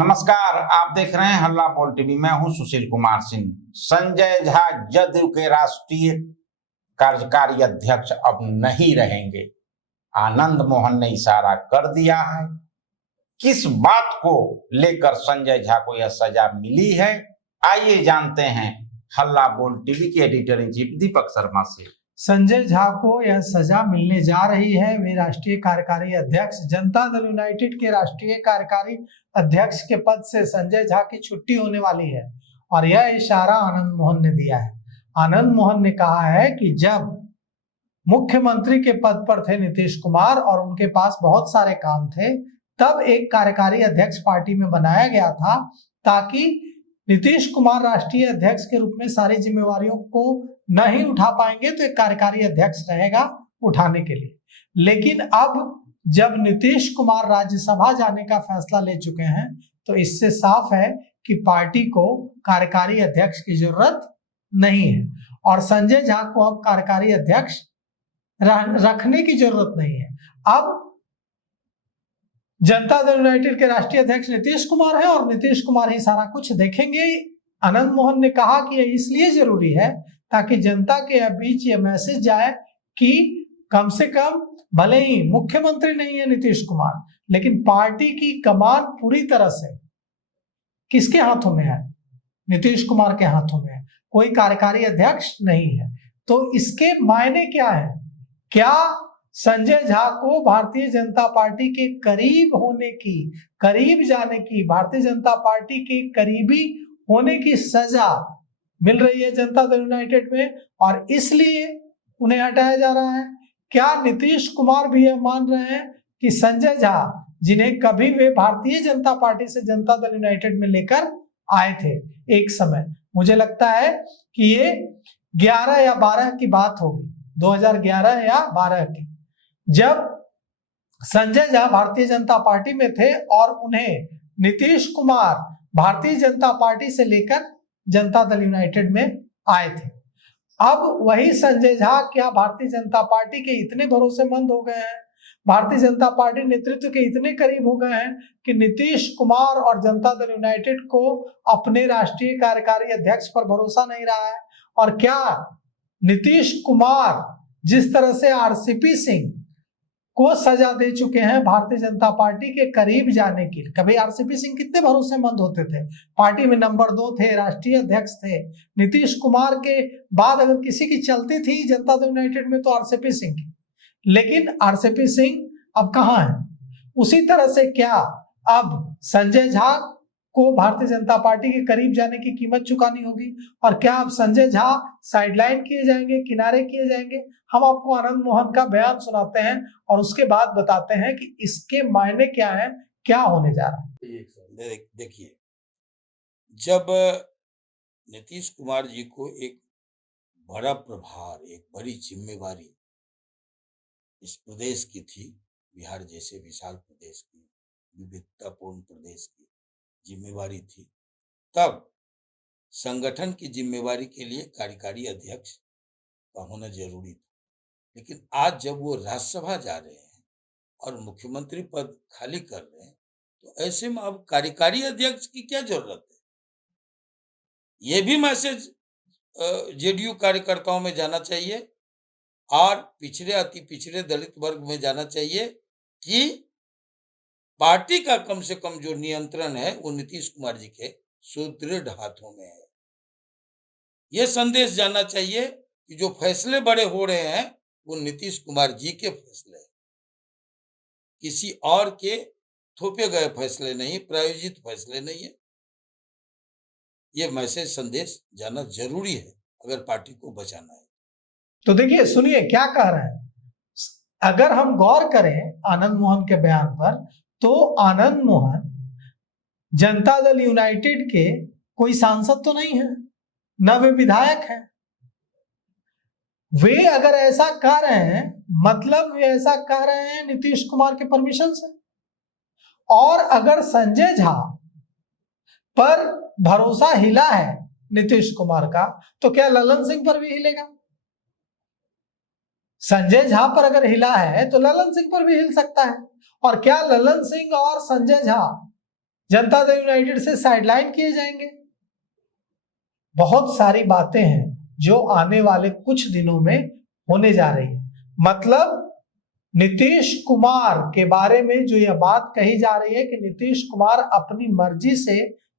नमस्कार, आप देख रहे हैं हल्ला बोल टीवी। मैं हूं सुशील कुमार सिंह। संजय झा जदयू के राष्ट्रीय कार्यकारी अध्यक्ष अब नहीं रहेंगे। आनंद मोहन ने इशारा कर दिया है। किस बात को लेकर संजय झा को यह सजा मिली है, आइए जानते हैं हल्ला बोल टीवी के editor in chief Deepak Sharma से। संजय झा को यह सजा मिलने जा रही है। वे राष्ट्रीय कार्यकारी अध्यक्ष, जनता दल यूनाइटेड के राष्ट्रीय कार्यकारी अध्यक्ष के पद से संजय झा की छुट्टी होने वाली है और यह इशारा आनंद मोहन ने दिया है। आनंद मोहन ने कहा है कि जब मुख्यमंत्री के पद पर थे नीतीश कुमार और उनके पास बहुत सारे काम थे, तब एक कार्यकारी अध्यक्ष पार्टी में बनाया गया था ताकि नीतीश कुमार राष्ट्रीय अध्यक्ष के रूप में सारी जिम्मेवारियों को नहीं उठा पाएंगे तो एक कार्यकारी अध्यक्ष रहेगा उठाने के लिए। लेकिन अब जब नीतीश कुमार राज्यसभा जाने का फैसला ले चुके हैं तो इससे साफ है कि पार्टी को कार्यकारी अध्यक्ष की जरूरत नहीं है और संजय झा को अब कार्यकारी अध्यक्ष रखने की जरूरत नहीं है। अब जनता दल यूनाइटेड के राष्ट्रीय अध्यक्ष नीतीश कुमार है और नीतीश कुमार ही सारा कुछ देखेंगे। आनंद मोहन ने कहा कि यह इसलिए जरूरी है ताकि जनता के बीच यह मैसेज जाए कि कम से कम भले ही मुख्यमंत्री नहीं है नीतीश कुमार, लेकिन पार्टी की कमान पूरी तरह से किसके हाथों में है? नीतीश कुमार के हाथों में है। कोई कार्यकारी अध्यक्ष नहीं है। तो इसके मायने क्या है? क्या संजय झा को भारतीय जनता पार्टी के करीब होने की, करीब जाने की, भारतीय जनता पार्टी के करीबी होने की सजा मिल रही है जनता दल यूनाइटेड में और इसलिए उन्हें हटाया जा रहा है? क्या नीतीश कुमार भी यह मान रहे हैं कि संजय झा, जिन्हें कभी वे भारतीय जनता पार्टी से जनता दल यूनाइटेड में लेकर आए थे एक समय, मुझे लगता है कि ये 11 या 12 की बात होगी, 2011 या 12 की, जब संजय झा भारतीय जनता पार्टी में थे और उन्हें नीतीश कुमार भारतीय जनता पार्टी से लेकर जनता दल यूनाइटेड में आए थे। अब वही संजय झा क्या भारतीय जनता पार्टी के इतने भरोसेमंद हो गए हैं, भारतीय जनता पार्टी नेतृत्व के इतने करीब हो गए हैं कि नीतीश कुमार और जनता दल यूनाइटेड को अपने राष्ट्रीय कार्यकारी अध्यक्ष पर भरोसा नहीं रहा है? और क्या नीतीश कुमार जिस तरह से आरसीपी सिंह को सजा दे चुके हैं भारतीय जनता पार्टी के करीब जाने की, कभी आरसीपी सिंह कितने भरोसेमंद होते थे, पार्टी में नंबर 2 थे, राष्ट्रीय अध्यक्ष थे। नीतीश कुमार के बाद अगर किसी की चलती थी जनता दल यूनाइटेड में तो आरसीपी सिंह की, लेकिन आरसीपी सिंह अब कहां है? उसी तरह से क्या अब संजय झा को भारतीय जनता पार्टी के करीब जाने की कीमत चुकानी होगी? और क्या अब संजय झा साइडलाइन किए जाएंगे, किनारे किए जाएंगे? हम आपको आनंद मोहन का बयान सुनाते हैं और उसके बाद बताते हैं कि इसके मायने क्या है, क्या होने जा रहा है। देखिए, जब नीतीश कुमार जी को एक बड़ा प्रभार, एक बड़ी जिम्मेवारी इस प्रदेश की थी, बिहार जैसे विशाल प्रदेश की, विविधतापूर्ण प्रदेश की जिम्मेवारी थी, तब संगठन की जिम्मेवारी के लिए कार्यकारी अध्यक्ष का होना जरूरी था। लेकिन आज जब वो राज्यसभा जा रहे हैं और मुख्यमंत्री पद खाली कर रहे हैं, तो ऐसे में अब कार्यकारी अध्यक्ष की क्या जरूरत है? ये भी मैसेज जेडीयू कार्यकर्ताओं में जाना चाहिए और पिछड़े, अति पिछड़े दलित वर्ग में जाना चाहिए कि पार्टी का कम से कम जो नियंत्रण है वो नीतीश कुमार जी के सुदृढ़ हाथों में है। ये संदेश जाना चाहिए कि जो फैसले बड़े हो रहे हैं वो नीतीश कुमार जी के फैसले हैं, किसी और के थोपे गए फैसले नहीं, प्रायोजित फैसले नहीं है। ये मैसेज, संदेश जाना जरूरी है अगर पार्टी को बचाना है। तो देखिए, सुनिए क्या कह रहे हैं। अगर हम गौर करें आनंद मोहन के बयान पर, तो आनंद मोहन जनता दल यूनाइटेड के कोई सांसद तो नहीं है, न वे विधायक हैं। वे अगर ऐसा कह रहे हैं, मतलब वे ऐसा कह रहे हैं नीतीश कुमार के परमिशन से। और अगर संजय झा पर भरोसा हिला है नीतीश कुमार का, तो क्या ललन सिंह पर भी हिलेगा? संजय झा पर अगर हिला है तो ललन सिंह पर भी हिल सकता है। और क्या ललन सिंह और संजय झा जनता दल यूनाइटेड से साइडलाइन किए जाएंगे। बहुत सारी बातें हैं जो आने वाले कुछ दिनों में होने जा रही है। मतलब नीतीश कुमार के बारे में जो यह बात कही जा रही है कि नीतीश कुमार अपनी मर्जी से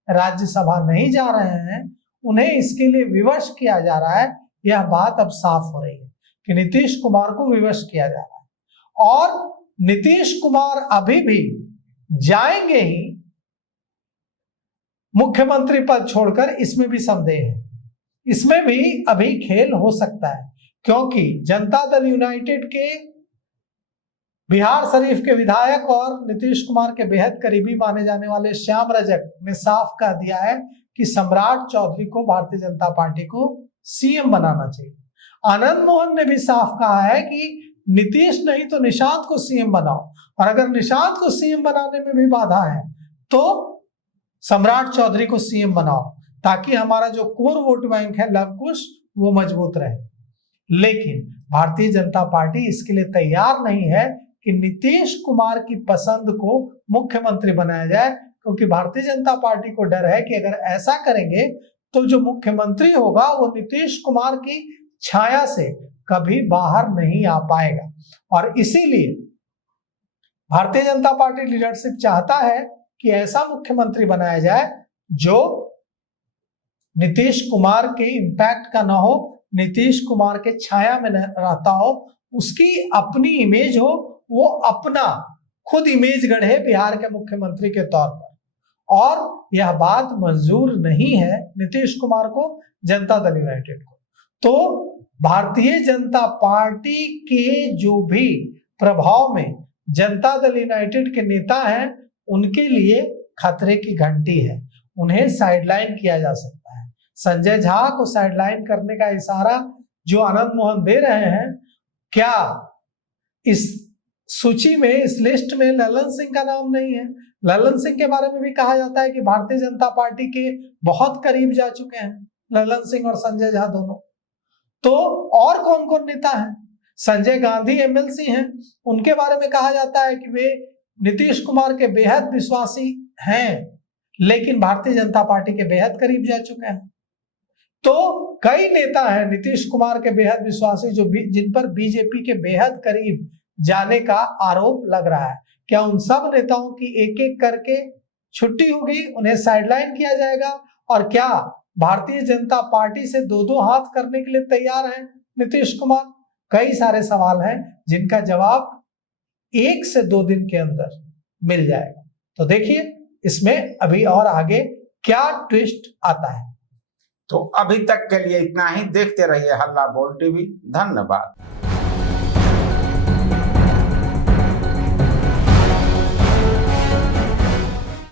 राज्यसभा नहीं जा रहे हैं, उन्हें इसके लिए विवश किया जा रहा है, यह बात अब साफ हो रही है कि नीतीश कुमार को विवश किया जा रहा है। और नीतीश कुमार अभी भी जाएंगे ही मुख्यमंत्री पद छोड़कर, इसमें भी संदेह है। इसमें भी अभी खेल हो सकता है, क्योंकि जनता दल यूनाइटेड के बिहार शरीफ के विधायक और नीतीश कुमार के बेहद करीबी माने जाने वाले श्याम रजक ने साफ कह दिया है कि सम्राट चौधरी को भारतीय जनता पार्टी को सीएम बनाना चाहिए। आनंद मोहन ने भी साफ कहा है कि नीतीश नहीं तो निशांत को सीएम बनाओ, और अगर निशांत को सीएम बनाने में भी बाधा है तो सम्राट चौधरी को सीएम बनाओ, ताकि हमारा जो कोर वोट बैंक है लव कुश वो मजबूत रहे। लेकिन भारतीय जनता पार्टी इसके लिए तैयार नहीं है कि नीतीश कुमार की पसंद को मुख्यमंत्री बनाया जाए, क्योंकि भारतीय जनता पार्टी को डर है कि अगर ऐसा करेंगे तो जो मुख्यमंत्री होगा वो नीतीश कुमार की छाया से कभी बाहर नहीं आ पाएगा। और इसीलिए भारतीय जनता पार्टी लीडरशिप चाहता है कि ऐसा मुख्यमंत्री बनाया जाए जो नीतीश कुमार के इम्पैक्ट का ना हो, नीतीश कुमार के छाया में रहता हो, उसकी अपनी इमेज हो, वो अपना खुद इमेज गढ़े बिहार के मुख्यमंत्री के तौर पर। और यह बात मंजूर नहीं है नीतीश कुमार को, जनता दल यूनाइटेड को। तो भारतीय जनता पार्टी के जो भी प्रभाव में जनता दल यूनाइटेड के नेता हैं, उनके लिए खतरे की घंटी है, उन्हें साइडलाइन किया जा सकता है। संजय झा को साइडलाइन करने का इशारा जो आनंद मोहन दे रहे हैं, क्या इस सूची में, इस लिस्ट में ललन सिंह का नाम नहीं है? ललन सिंह के बारे में भी कहा जाता है कि भारतीय जनता पार्टी के बहुत करीब जा चुके हैं ललन सिंह और संजय झा दोनों। तो और कौन कौन नेता हैं? संजय गांधी एमएलसी हैं, उनके बारे में कहा जाता है कि वे नीतीश कुमार के बेहद विश्वासी हैं, लेकिन भारतीय जनता पार्टी के बेहद करीब जा चुके हैं। तो कई नेता हैं नीतीश कुमार के बेहद विश्वासी जो जिन पर बीजेपी के बेहद करीब जाने का आरोप लग रहा है। क्या उन सब नेताओं की एक एक करके छुट्टी होगी, उन्हें साइडलाइन किया जाएगा? और क्या भारतीय जनता पार्टी से दो दो हाथ करने के लिए तैयार हैं नीतीश कुमार? कई सारे सवाल हैं जिनका जवाब 1 से 2 दिन के अंदर मिल जाएगा। तो देखिए इसमें अभी और आगे क्या ट्विस्ट आता है। तो अभी तक के लिए इतना ही। देखते रहिए हल्ला बोल टीवी। धन्यवाद।